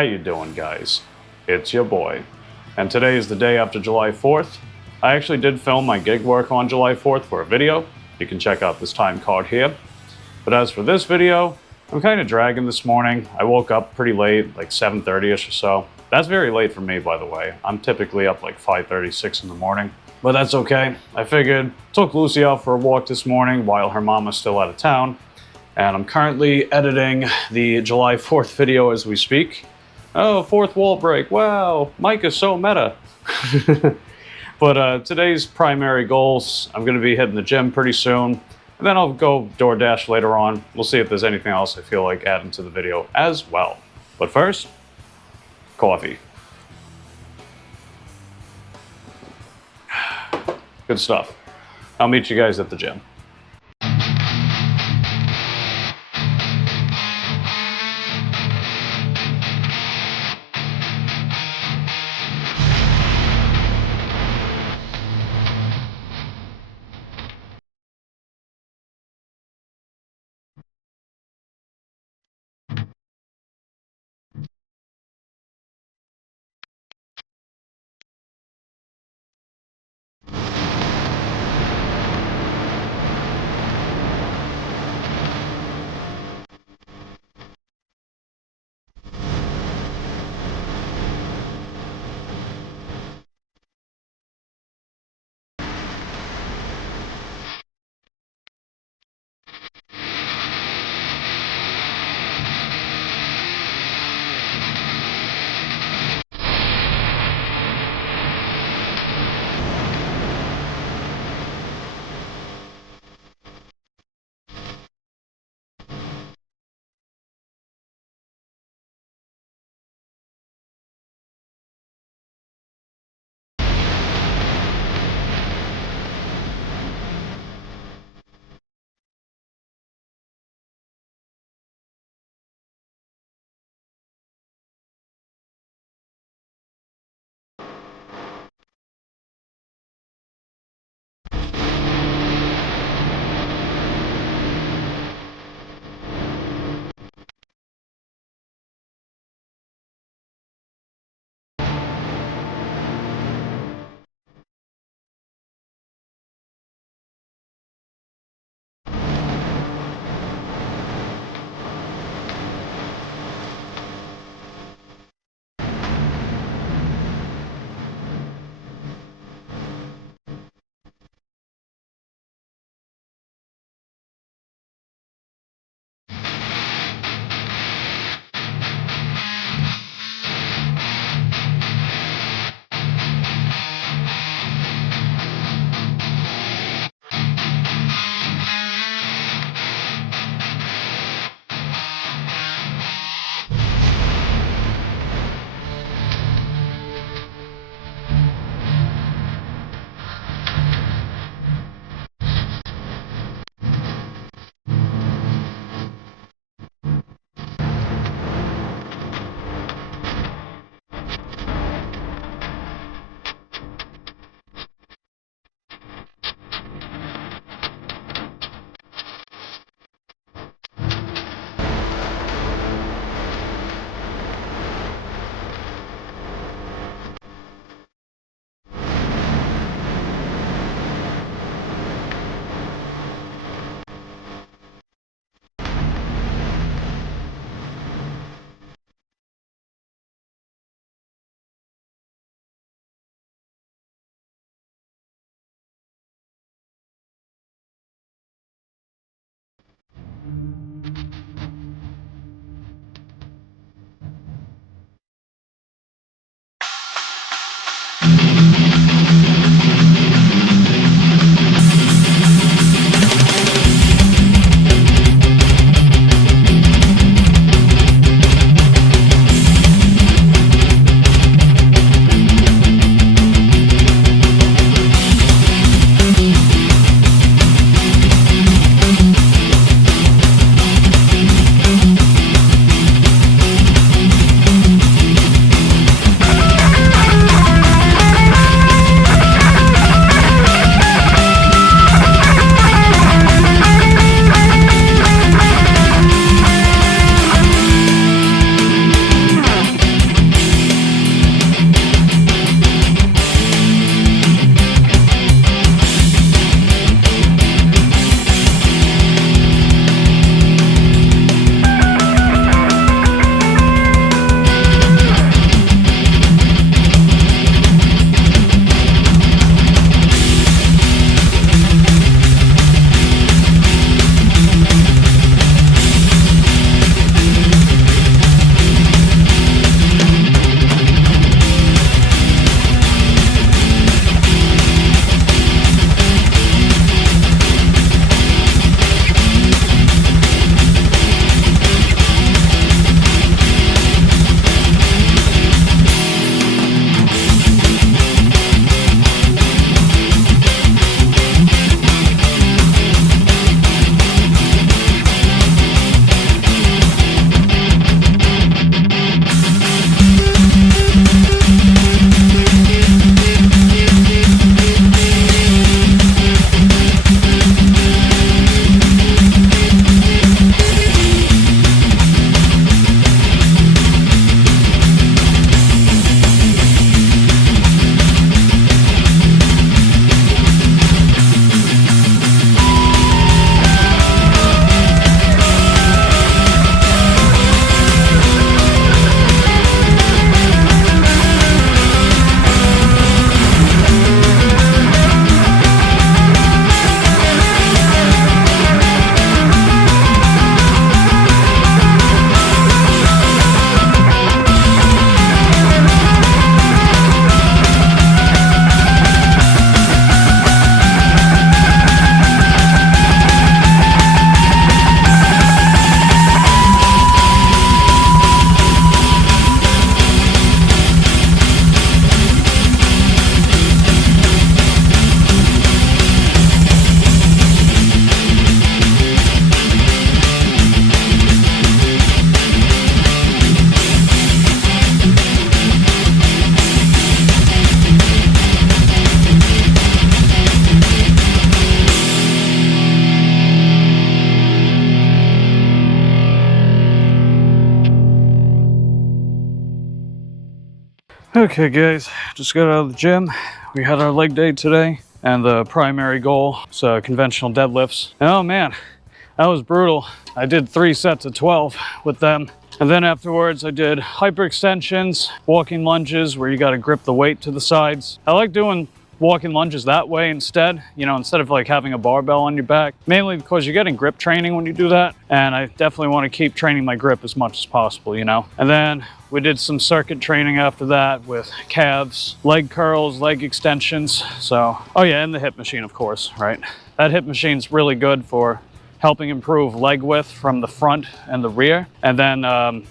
How you doing, guys? It's your boy. And today is the day after July 4th. I actually did film my gig work on July 4th for a video. You can check out this time card here. But as for this video, I'm kind of dragging this morning. I woke up pretty late, like 7:30ish or so. That's very late for me, by the way. I'm typically up like 5:36 in the morning. But that's okay. I figured, took Lucy out for a walk this morning while her mom was still out of town. And I'm currently editing the July 4th video as we speak. Oh, fourth wall break. Wow, Mike is so meta. But today's primary goals, I'm going to be hitting the gym pretty soon. And then I'll go DoorDash later on. We'll see if there's anything else I feel like adding to the video as well. But first, coffee. Good stuff. I'll meet you guys at the gym. Okay guys, just got out of the gym. We had our leg day today, and the primary goal is conventional deadlifts. Oh man, that was brutal. I did 3 sets of 12 with them. And then afterwards I did hyperextensions, walking lunges where you got to grip the weight to the sides. I like doing walking lunges that way instead, you know, instead of like having a barbell on your back, mainly because you're getting grip training when you do that. And I definitely want to keep training my grip as much as possible, you know. And then we did some circuit training after that with calves, leg curls, leg extensions. So, oh yeah, and the hip machine, of course, right? That hip machine's really good for helping improve leg width from the front and the rear. And then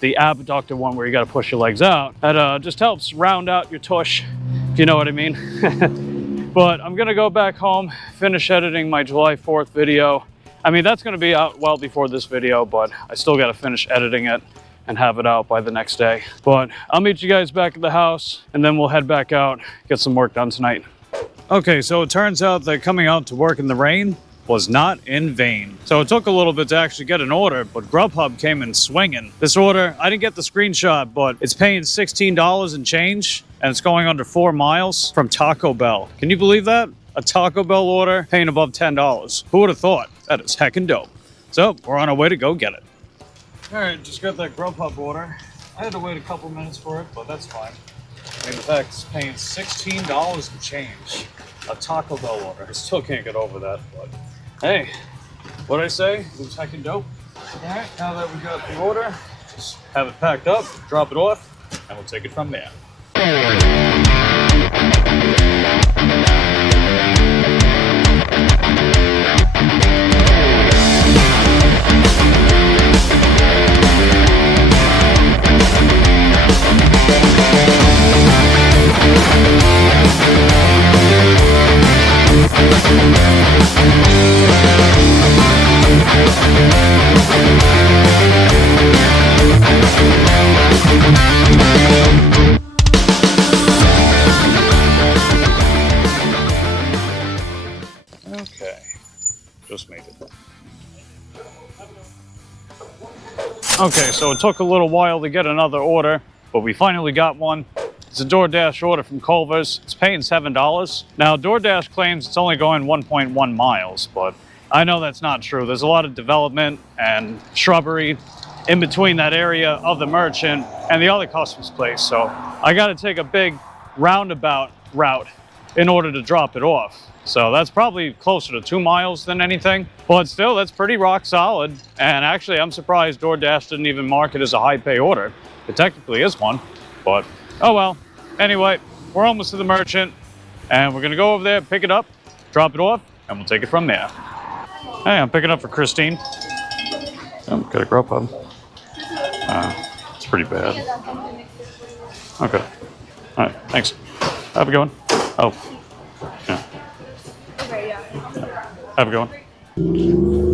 the abductor one where you got to push your legs out, that just helps round out your tush, if you know what I mean. But I'm gonna go back home, finish editing my July 4th video. I mean, that's gonna be out well before this video, but I still gotta finish editing it and have it out by the next day. But I'll meet you guys back at the house, and then we'll head back out, get some work done tonight. Okay, so it turns out that coming out to work in the rain was not in vain. So it took a little bit to actually get an order, but Grubhub came in swinging. This order, I didn't get the screenshot, but it's paying $16 and change, and it's going under 4 miles from Taco Bell. Can you believe that? A Taco Bell order paying above $10. Who would have thought? That is heckin' dope. So we're on our way to go get it. All right, just got that Grubhub order. I had to wait a couple minutes for it, but that's fine. In fact, it's paying $16 and change. A Taco Bell order. I still can't get over that, but hey, what'd I say? It was heckin' dope. All right, now that we got the order, just have it packed up, drop it off, and we'll take it from there. Okay, just made it. Okay, so it took a little while to get another order, but we finally got one. It's a DoorDash order from Culver's. It's paying $7. Now, DoorDash claims it's only going 1.1 miles, but I know that's not true. There's a lot of development and shrubbery in between that area of the merchant and the other customer's place, so I got to take a big roundabout route in order to drop it off. So that's probably closer to 2 miles than anything, but still, that's pretty rock solid. And actually, I'm surprised DoorDash didn't even mark it as a high pay order. It technically is one, but oh well. Anyway, we're almost to the merchant, and we're gonna go over there, pick it up, drop it off, and we'll take it from there. Hey, I'm picking up for Christine. Oh, got a Grubhub. It's pretty bad. Okay. All right, thanks. Have a good one. Oh, yeah. Okay, yeah. Have a good one.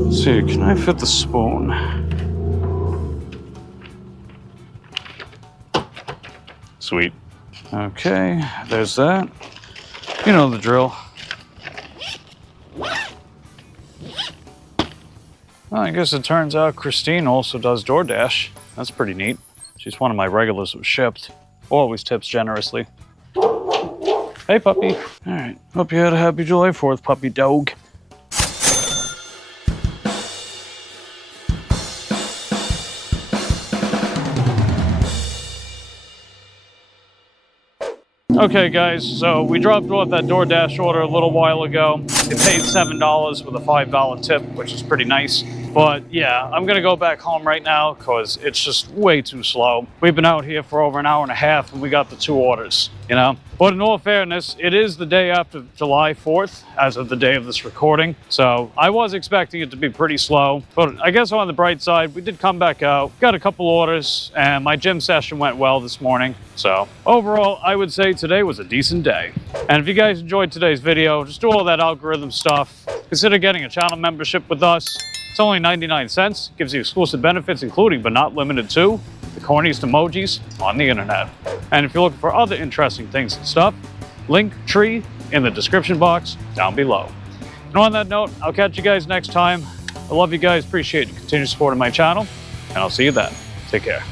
Let's see, can I fit the spoon? Sweet. Okay, there's that. You know the drill. Well, I guess it turns out Christine also does DoorDash. That's pretty neat. She's one of my regulars who shipped. Always tips generously. Hey, puppy. All right. Hope you had a happy July 4th, puppy dog. Okay, guys, so we dropped off that DoorDash order a little while ago. It paid $7 with a $5 tip, which is pretty nice. But yeah, I'm gonna go back home right now because it's just way too slow. We've been out here for over an hour and a half and we got the 2 orders, you know? But in all fairness, it is the day after July 4th, as of the day of this recording. So I was expecting it to be pretty slow, but I guess on the bright side, we did come back out, got a couple orders, and my gym session went well this morning. So overall, I would say today was a decent day. And if you guys enjoyed today's video, just do all that algorithm stuff. Consider getting a channel membership with us. It's only 99 cents, gives you exclusive benefits, including but not limited to the corniest emojis on the internet. And if you're looking for other interesting things and stuff, link tree in the description box down below. And on that note, I'll catch you guys next time. I love you guys, appreciate your continued support of my channel, and I'll see you then. Take care.